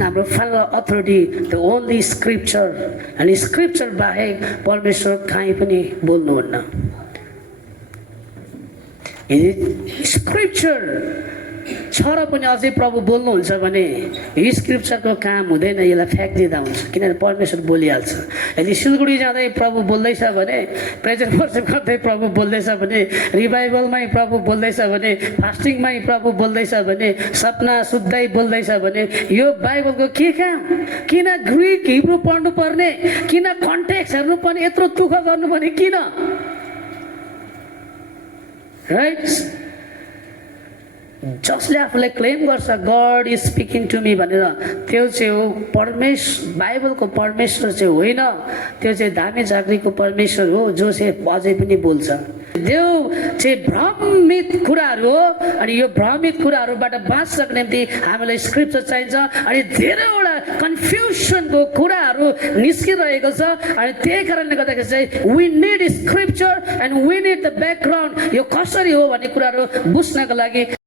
हाम्रो final authority the only scripture अनि scripture बाहेक परमेश्वर कहीँ पनि बोल्नुहुन्न। यदि स्क्रिप्चर छ र पनि अझै प्रभु बोल्नुहुन्छ भने यो स्क्रिप्चरको काम हुँदैन, यसलाई फ्याँकिदिँदा हुन्छ, किनभने परमेश्वर बोलिहाल्छ। यदि सिलगढी जाँदै प्रभु बोल्दैछ भने, प्रेजेन्ट वर्सिप गर्दै प्रभु बोल्दैछ भने, रिभाइभलमै प्रभु बोल्दैछ भने, फास्टिङमै प्रभु बोल्दैछ भने, सपना सुत्दै बोल्दैछ भने, यो बाइबलको के काम? किन ग्रिक हिब्रू पढ्नु पर्ने? किन कन्टेक्स्ट हेर्नु पर्ने? यत्रो दुःख गर्नुपर्ने किन? राइट? जसले आफूलाई क्लेम गर्छ God is speaking to me भनेर, त्यो चाहिँ हो बाइबलको परमेश्वर चाहिँ होइन, त्यो चाहिँ धामी झाँक्रीको परमेश्वर हो, जो चाहिँ अझै पनि बोल्छ। देव चाहिँ भ्रमित कुराहरू हो, अनि यो भ्रमित कुराहरूबाट बाँच्नको निम्ति हामीलाई स्क्रिप्चर चाहिन्छ। अनि धेरैवटा कन्फ्युजनको कुराहरू निस्किरहेको छ, अनि त्यही कारणले गर्दाखेरि चाहिँ we need scripture and we need the background, यो कसरी हो भन्ने कुराहरू बुझ्नको लागि